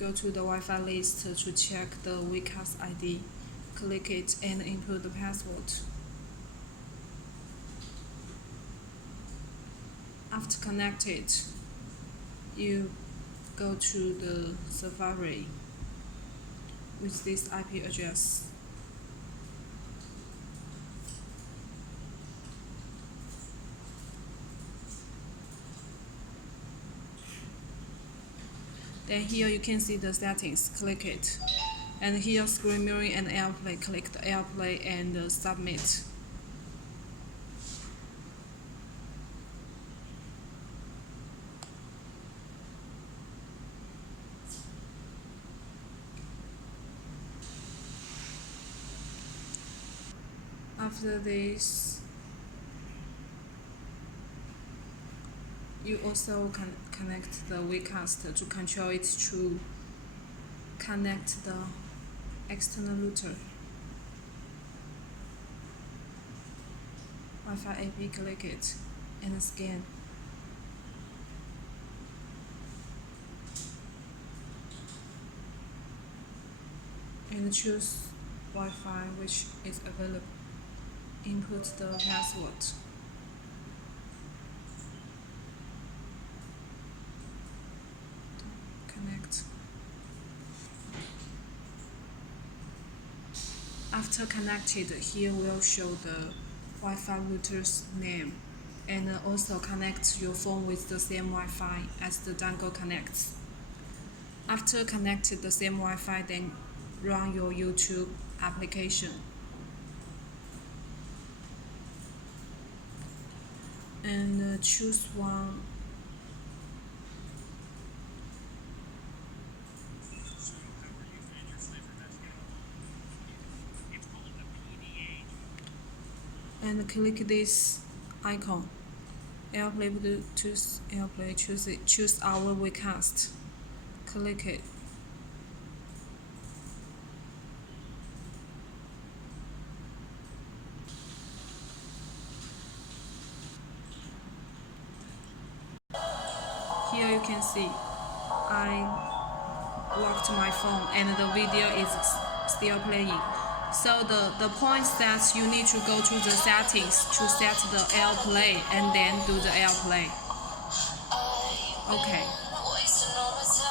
go to the Wi-Fi list to check the WeCast ID. Click it and input the password. After connected, you go to the Safari with this IP address. Then here you can see the settings, click it. And here screen mirroring and Airplay, click the Airplay and submit. After this, you also can connect the WeCast to control it to connect the external router. Wi-Fi AP, click it and scan. And choose Wi-Fi which is available. Input the password. Connect. After connected, here will show the Wi-Fi router's name, and also connect your phone with the same Wi-Fi as the dongle connects. After connected the same Wi-Fi, then run your YouTube application. And choose one. And click this icon, Airplay Bluetooth Airplay. Choose it. Choose our WeCast. Click it. Here you can see I locked my phone and the video is still playing. So the point that you need to go to the settings to set the Airplay and then do the Airplay. Okay.